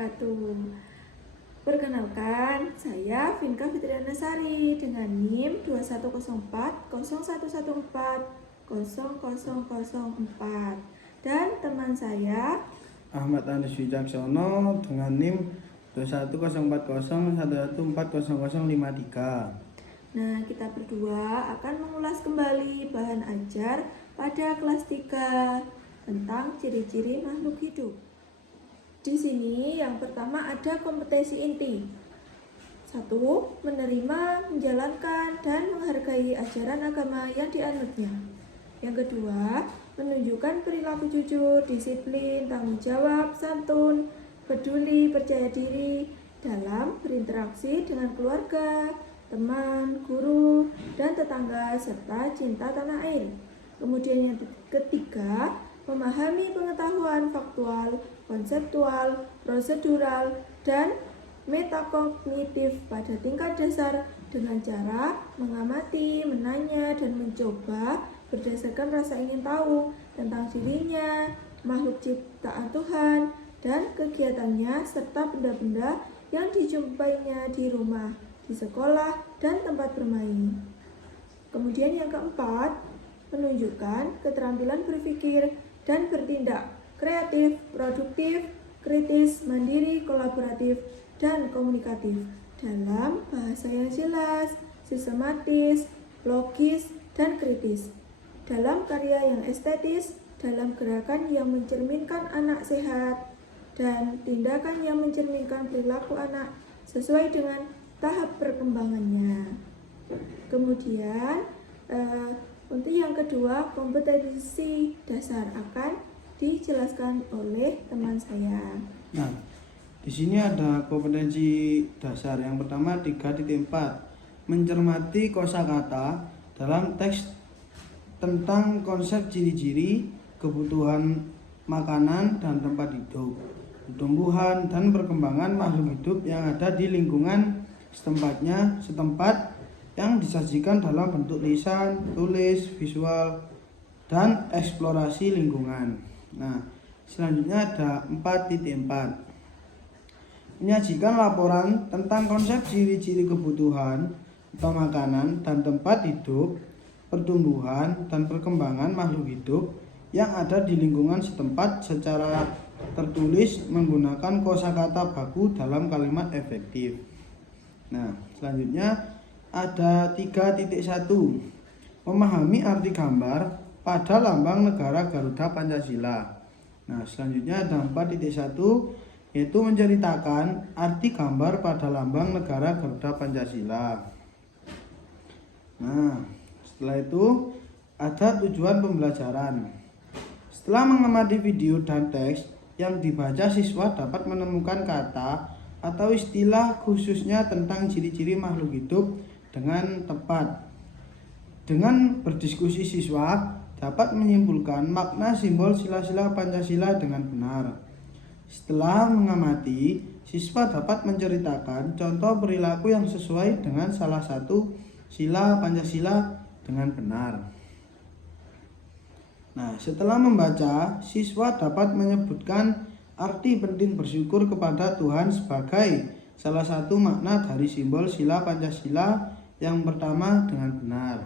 wabarakatuh. Perkenalkan, saya Vinka Fitriana Sari dengan NIM 21040140004 dan teman saya Ahmad Anis Wicaksono dengan NIM 21401140053. Nah, kita berdua akan mengulas kembali bahan ajar pada kelas 3 tentang ciri-ciri makhluk hidup. Di sini yang pertama ada kompetensi inti. 1. Menerima, menjalankan, dan menghargai ajaran agama yang dianutnya. Yang kedua, menunjukkan perilaku jujur, disiplin, tanggung jawab, santun, peduli, percaya diri dalam berinteraksi dengan keluarga, teman, guru, dan tetangga, serta cinta tanah air. Kemudian yang ketiga, memahami pengetahuan faktual, konseptual, prosedural, dan metakognitif pada tingkat dasar dengan cara mengamati, menanya, dan mencoba berdasarkan rasa ingin tahu tentang dirinya, makhluk ciptaan Tuhan, dan kegiatannya, serta benda-benda yang dijumpainya di rumah, di sekolah, dan tempat bermain. Kemudian yang keempat, menunjukkan keterampilan berpikir dan bertindak kreatif, produktif, kritis, mandiri, kolaboratif, dan komunikatif dalam bahasa yang jelas, sistematis, logis, dan kritis, dalam karya yang estetis, dalam gerakan yang mencerminkan anak sehat, dan tindakan yang mencerminkan perilaku anak sesuai dengan tahap perkembangannya. Kemudian untuk yang kedua, kompetensi dasar akan dijelaskan oleh teman saya. Nah, di sini ada kompetensi dasar. Yang pertama 3.4, mencermati kosakata dalam teks tentang konsep ciri-ciri, kebutuhan makanan dan tempat hidup, pertumbuhan dan perkembangan makhluk hidup yang ada di lingkungan setempat yang disajikan dalam bentuk lisan, tulis, visual, dan eksplorasi lingkungan. Nah, selanjutnya ada 4.4, menyajikan laporan tentang konsep ciri-ciri kebutuhan atau makanan dan tempat hidup, pertumbuhan dan perkembangan makhluk hidup yang ada di lingkungan setempat secara tertulis menggunakan kosakata baku dalam kalimat efektif. Nah, selanjutnya ada 3.1, memahami arti gambar pada lambang negara Garuda Pancasila. Nah, selanjutnya ada 4.1, yaitu menceritakan arti gambar pada lambang negara Garuda Pancasila. Nah, setelah itu ada tujuan pembelajaran. Setelah mengamati video dan teks yang dibaca, siswa dapat menemukan kata atau istilah khususnya tentang ciri-ciri makhluk hidup dengan tepat. Dengan berdiskusi, siswa dapat menyimpulkan makna simbol sila-sila Pancasila dengan benar. Setelah mengamati, siswa dapat menceritakan contoh perilaku yang sesuai dengan salah satu sila Pancasila dengan benar. Nah, setelah membaca, siswa dapat menyebutkan arti penting bersyukur kepada Tuhan sebagai salah satu makna dari simbol sila Pancasila yang pertama dengan benar.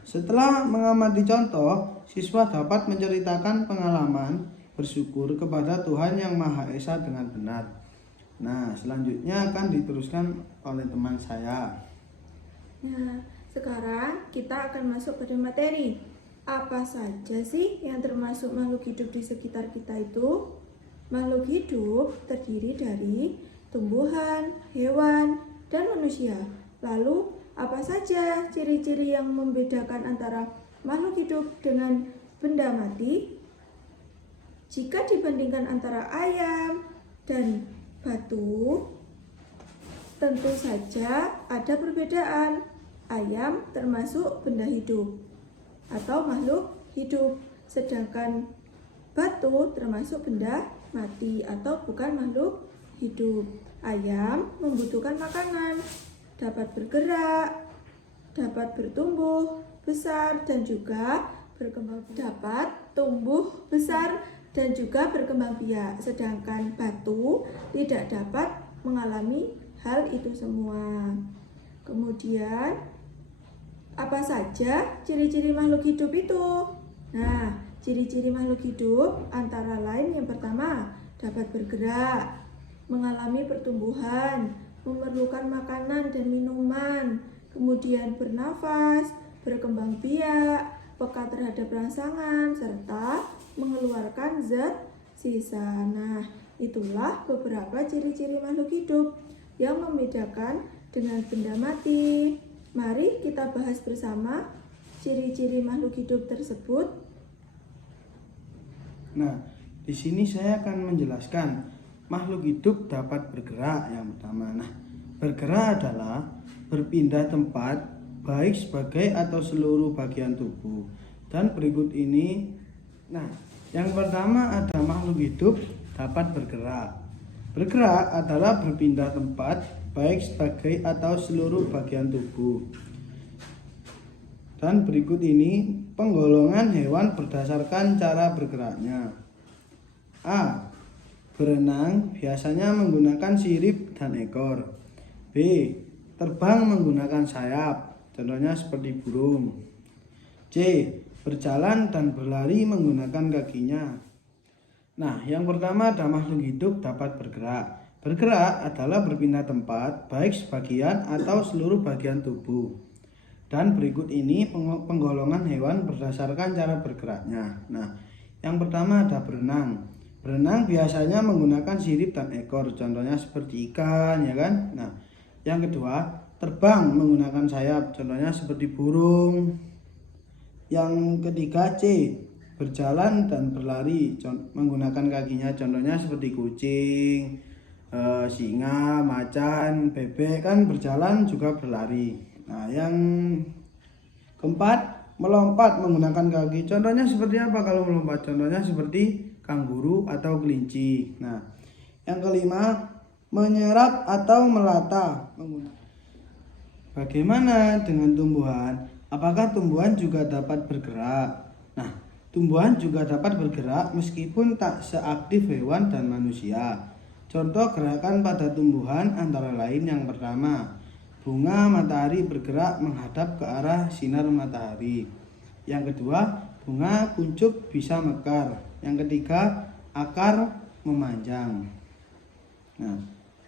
Setelah mengamati contoh, siswa dapat menceritakan pengalaman bersyukur kepada Tuhan Yang Maha Esa dengan benar. Nah, selanjutnya akan diteruskan oleh teman saya. Nah, sekarang kita akan masuk pada materi. Apa saja sih yang termasuk makhluk hidup di sekitar kita itu? Makhluk hidup terdiri dari tumbuhan, hewan, dan manusia. Lalu, apa saja ciri-ciri yang membedakan antara makhluk hidup dengan benda mati? Jika dibandingkan antara ayam dan batu, tentu saja ada perbedaan. Ayam termasuk benda hidup atau makhluk hidup, sedangkan batu termasuk benda mati atau bukan makhluk hidup. Ayam membutuhkan makanan, dapat bergerak, dapat bertumbuh besar, dan juga berkembang. Dapat tumbuh besar dan juga berkembang biak. Sedangkan batu tidak dapat mengalami hal itu semua. Kemudian, apa saja ciri-ciri makhluk hidup itu? Nah, ciri-ciri makhluk hidup antara lain yang pertama, dapat bergerak, mengalami pertumbuhan, memerlukan makanan dan minuman, kemudian bernafas, berkembang biak, peka terhadap rangsangan, serta mengeluarkan zat sisa. Nah, itulah beberapa ciri-ciri makhluk hidup yang membedakan dengan benda mati. Mari kita bahas bersama ciri-ciri makhluk hidup tersebut. Nah, di sini saya akan menjelaskan makhluk hidup dapat bergerak yang pertama. Nah, bergerak adalah berpindah tempat baik sebagai atau seluruh bagian tubuh. Dan berikut ini, nah, yang pertama ada makhluk hidup dapat bergerak. Bergerak adalah berpindah tempat baik sebagai atau seluruh bagian tubuh. Dan berikut ini penggolongan hewan berdasarkan cara bergeraknya. A. Berenang biasanya menggunakan sirip dan ekor. B. Terbang menggunakan sayap, contohnya seperti burung. C. Berjalan dan berlari menggunakan kakinya. Nah, yang pertama ada makhluk hidup dapat bergerak. Bergerak adalah berpindah tempat, baik sebagian atau seluruh bagian tubuh. Dan berikut ini penggolongan hewan berdasarkan cara bergeraknya. Nah, yang pertama ada berenang. Berenang biasanya menggunakan sirip dan ekor, contohnya seperti ikan, ya kan? Nah, yang kedua, terbang menggunakan sayap, contohnya seperti burung. Yang ketiga, C. Berjalan dan berlari menggunakan kakinya, contohnya seperti kucing, singa, macan, bebek, kan berjalan juga berlari. Nah, yang keempat, melompat menggunakan kaki, contohnya seperti apa kalau melompat? Contohnya seperti kanguru atau kelinci. Nah, yang kelima, menyerap atau melata. Bagaimana dengan tumbuhan? Apakah tumbuhan juga dapat bergerak? Nah, tumbuhan juga dapat bergerak meskipun tak seaktif hewan dan manusia. Contoh gerakan pada tumbuhan antara lain yang pertama, bunga matahari bergerak menghadap ke arah sinar matahari. Yang kedua, bunga kuncup bisa mekar. Yang ketiga, akar memanjang. Nah,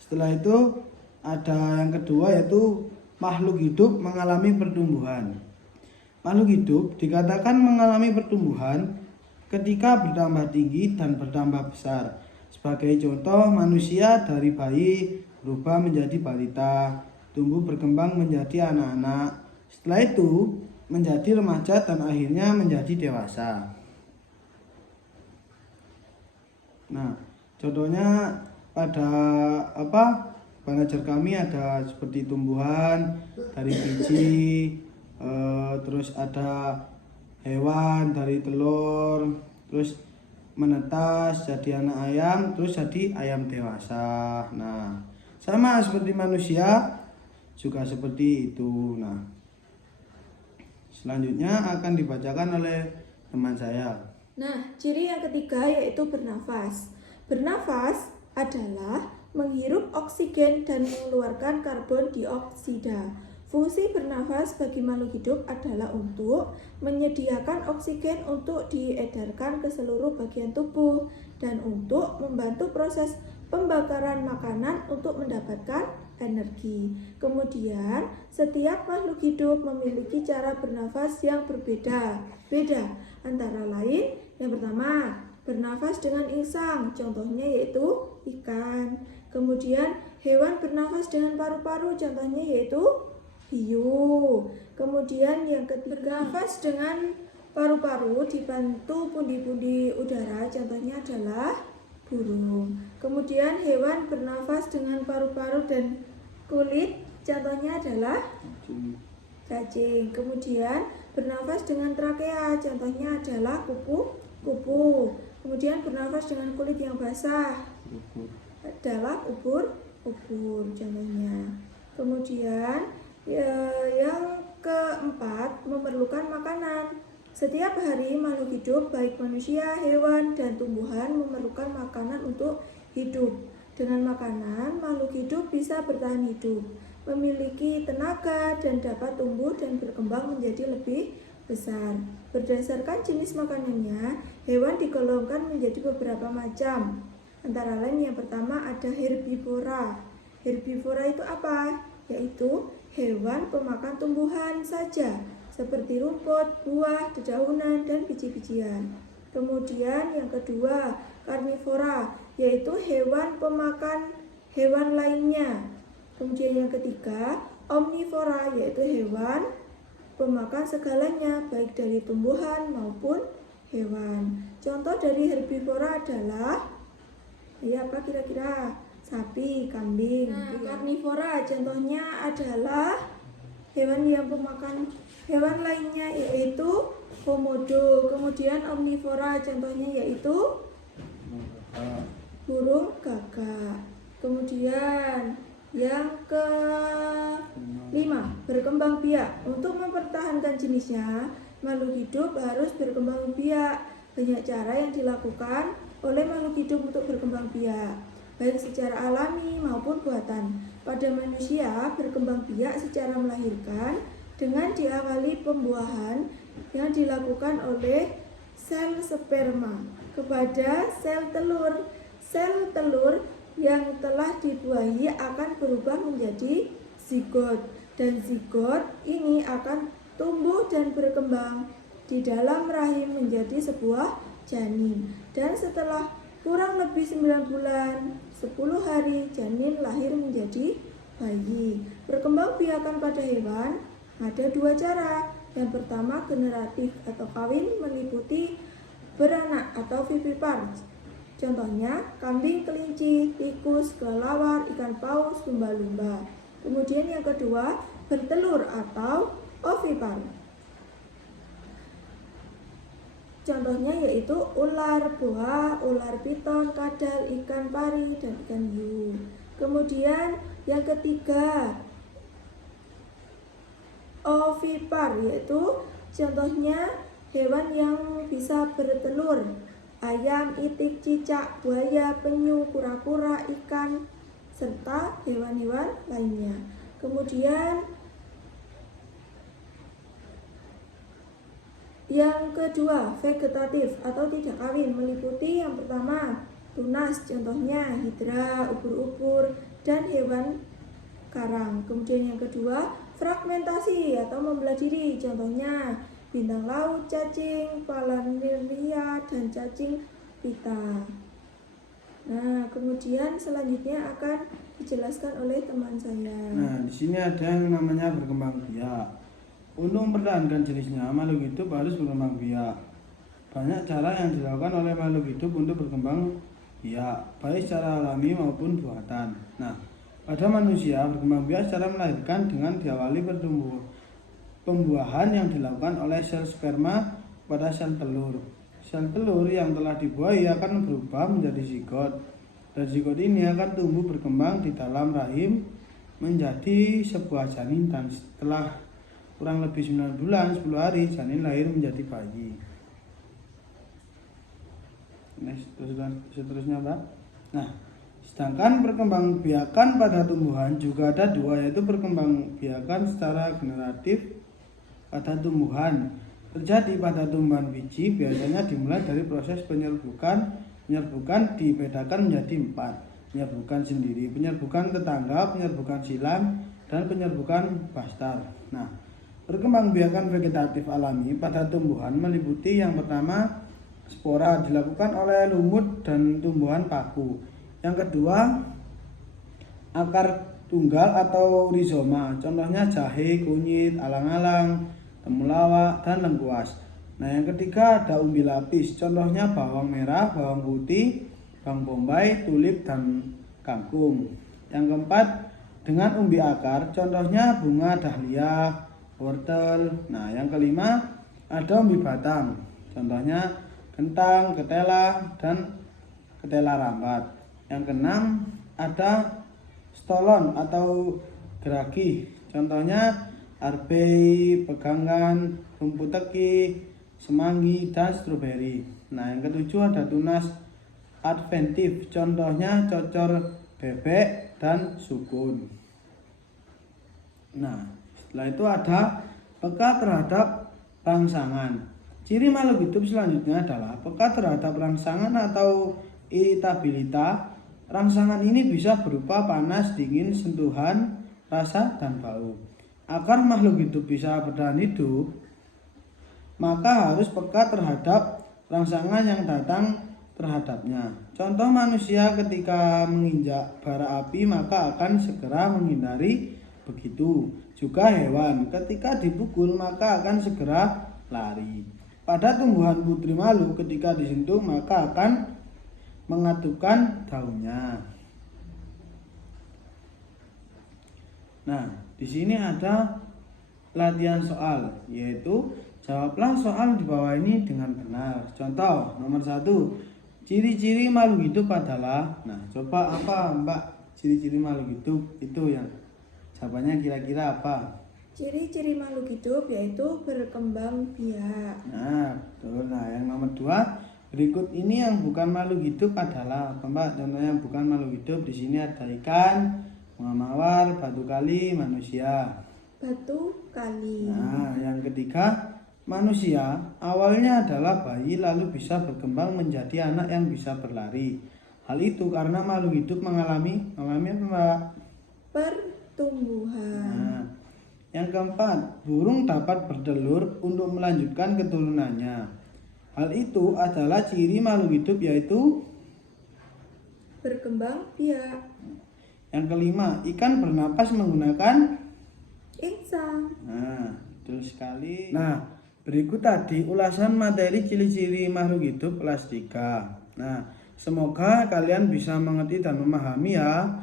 setelah itu ada yang kedua yaitu makhluk hidup mengalami pertumbuhan. Makhluk hidup dikatakan mengalami pertumbuhan ketika bertambah tinggi dan bertambah besar. Sebagai contoh, manusia dari bayi berubah menjadi balita, tumbuh berkembang menjadi anak-anak. Setelah itu menjadi remaja dan akhirnya menjadi dewasa. Nah, contohnya pada manajer kami ada seperti tumbuhan dari biji, terus ada hewan dari telur, terus menetas jadi anak ayam, terus jadi ayam dewasa. Nah, sama seperti manusia juga seperti itu. Nah, selanjutnya akan dibacakan oleh teman saya. Nah, ciri yang ketiga yaitu bernafas. Bernafas adalah menghirup oksigen dan mengeluarkan karbon dioksida. Fungsi bernafas bagi makhluk hidup adalah untuk menyediakan oksigen untuk diedarkan ke seluruh bagian tubuh dan untuk membantu proses pembakaran makanan untuk mendapatkan energi. Kemudian, setiap makhluk hidup memiliki cara bernafas yang berbeda-beda. Antara lain, yang pertama, bernafas dengan insang, contohnya yaitu ikan. Kemudian, hewan bernafas dengan paru-paru, contohnya yaitu hiu. Kemudian yang ketiga, bernafas dengan paru-paru dibantu pundi-pundi udara, contohnya adalah burung. Kemudian hewan bernafas dengan paru-paru dan kulit, contohnya adalah cacing. Kemudian bernafas dengan trakea, contohnya adalah kupu-kupu. Kemudian bernafas dengan kulit yang basah adalah ubur-ubur contohnya. Kemudian yang keempat, memerlukan makanan. Setiap hari makhluk hidup baik manusia, hewan, dan tumbuhan memerlukan makanan untuk hidup. Dengan makanan, makhluk hidup bisa bertahan hidup, memiliki tenaga, dan dapat tumbuh dan berkembang menjadi lebih besar. Berdasarkan jenis makanannya, hewan digolongkan menjadi beberapa macam. Antara lain yang pertama ada herbivora. Herbivora itu apa? Yaitu hewan pemakan tumbuhan saja, seperti rumput, buah, dedaunan, dan biji-bijian. Kemudian yang kedua, karnivora, yaitu hewan pemakan hewan lainnya. Kemudian yang ketiga, omnivora, yaitu hewan pemakan segalanya, baik dari tumbuhan maupun hewan. Contoh dari herbivora adalah, apa kira-kira? Sapi, kambing. Karnivora contohnya adalah hewan yang pemakan hewan lainnya, yaitu komodo. Kemudian omnivora contohnya yaitu burung gagak. Kemudian yang kelima, berkembang biak. Untuk mempertahankan jenisnya, makhluk hidup harus berkembang biak. Banyak cara yang dilakukan oleh makhluk hidup untuk berkembang biak, baik secara alami maupun buatan. Pada manusia, berkembang biak secara melahirkan dengan diawali pembuahan yang dilakukan oleh sel sperma kepada sel telur. Sel telur yang telah dibuahi akan berubah menjadi zigot, dan zigot ini akan tumbuh dan berkembang di dalam rahim menjadi sebuah janin. Dan setelah kurang lebih 9 bulan 10 hari janin lahir menjadi bayi. Perkembangbiakan pada hewan ada dua cara. Yang pertama generatif atau kawin, meliputi beranak atau vivipar. Contohnya kambing, kelinci, tikus, kelelawar, ikan paus, lumba-lumba. Kemudian yang kedua bertelur atau ovipar. Contohnya yaitu ular boa, ular piton, kadal, ikan pari, dan ikan hiu. Kemudian yang ketiga ovipar, yaitu contohnya hewan yang bisa bertelur: ayam, itik, cicak, buaya, penyu, kura-kura, ikan, serta hewan-hewan lainnya. Kemudian yang kedua, vegetatif atau tidak kawin, meliputi yang pertama tunas, contohnya hidra, ubur-ubur, dan hewan karang. Kemudian yang kedua, fragmentasi atau membelah diri, contohnya bintang laut, cacing, planaria, dan cacing pita. Nah, kemudian selanjutnya akan dijelaskan oleh teman saya. Nah, di sini ada yang namanya berkembang biak. Untuk mempertahankan jenisnya, makhluk hidup harus berkembang biak. Banyak cara yang dilakukan oleh makhluk hidup untuk berkembang biak, baik secara alami maupun buatan. Nah, pada manusia, berkembang biak secara melahirkan dengan diawali pembuahan yang dilakukan oleh sel sperma pada sel telur. Sel telur yang telah dibuahi akan berubah menjadi zigot, dan zigot ini akan tumbuh berkembang di dalam rahim menjadi sebuah janin, dan setelah kurang lebih 9 bulan 10 hari janin lahir menjadi bayi. Seterusnya, Pak. Nah, sedangkan perkembangbiakan pada tumbuhan juga ada dua, yaitu perkembangbiakan secara generatif pada tumbuhan. Terjadi pada tumbuhan biji, biasanya dimulai dari proses penyerbukan. Penyerbukan dibedakan menjadi 4: penyerbukan sendiri, penyerbukan tetangga, penyerbukan silang, dan penyerbukan bastar. Nah, perkembangbiakan vegetatif alami pada tumbuhan meliputi yang pertama spora, dilakukan oleh lumut dan tumbuhan paku. Yang kedua akar tunggal atau rizoma, contohnya jahe, kunyit, alang-alang, temulawak, dan lengkuas. Nah, yang ketiga ada umbi lapis, contohnya bawang merah, bawang putih, bawang bombay, tulip, dan kangkung. Yang keempat dengan umbi akar, contohnya bunga dahlia, wortel. Nah, yang kelima ada umbi batang, contohnya kentang, ketela, dan ketela rambat. Yang keenam ada stolon atau geragi, contohnya arbei, pegangan, rumput teki, semanggi, dan stroberi. Nah, yang ketujuh ada tunas adventif, contohnya cocor bebek dan sukun. Nah, setelah itu ada peka terhadap rangsangan. Ciri makhluk hidup selanjutnya adalah peka terhadap rangsangan atau iritabilitas. Rangsangan ini bisa berupa panas, dingin, sentuhan, rasa, dan bau. Agar makhluk hidup bisa bertahan hidup, maka harus peka terhadap rangsangan yang datang terhadapnya. Contoh, manusia ketika menginjak bara api maka akan segera menghindari. Begitu juga hewan ketika dipukul maka akan segera lari. Pada tumbuhan putri malu ketika disentuh maka akan mengatupkan daunnya. Nah, di sini ada latihan soal, yaitu jawablah soal di bawah ini dengan benar. Contoh nomor 1, ciri-ciri makhluk hidup adalah. Nah, coba apa Mbak ciri-ciri makhluk hidup itu yang jawabannya kira-kira apa? Ciri-ciri makhluk hidup yaitu berkembang biak. Nah, betul. Nah, yang nomor 2, berikut ini yang bukan makhluk hidup adalah apa Mbak? Contohnya yang bukan makhluk hidup di sini ada ikan, bunga mawar, batu kali, manusia. Batu kali. Nah, yang ketiga, manusia awalnya adalah bayi lalu bisa berkembang menjadi anak yang bisa berlari. Hal itu karena makhluk hidup mengalami apa Mbak? Pertumbuhan. Nah, yang keempat, burung dapat bertelur untuk melanjutkan keturunannya. Hal itu adalah ciri makhluk hidup yaitu berkembang biak. Yang kelima, ikan bernapas menggunakan insang. Nah, betul sekali. Nah, berikut tadi ulasan materi ciri-ciri makhluk hidup kelas 3. Nah, semoga kalian bisa mengerti dan memahami ya.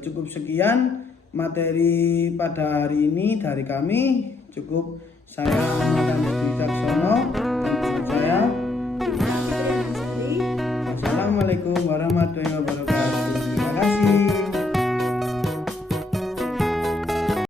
Cukup sekian materi pada hari ini dari kami. Cukup, saya Ahmad Wicaksono dan saya. Wassalamualaikum warahmatullahi wabarakatuh. Terima kasih.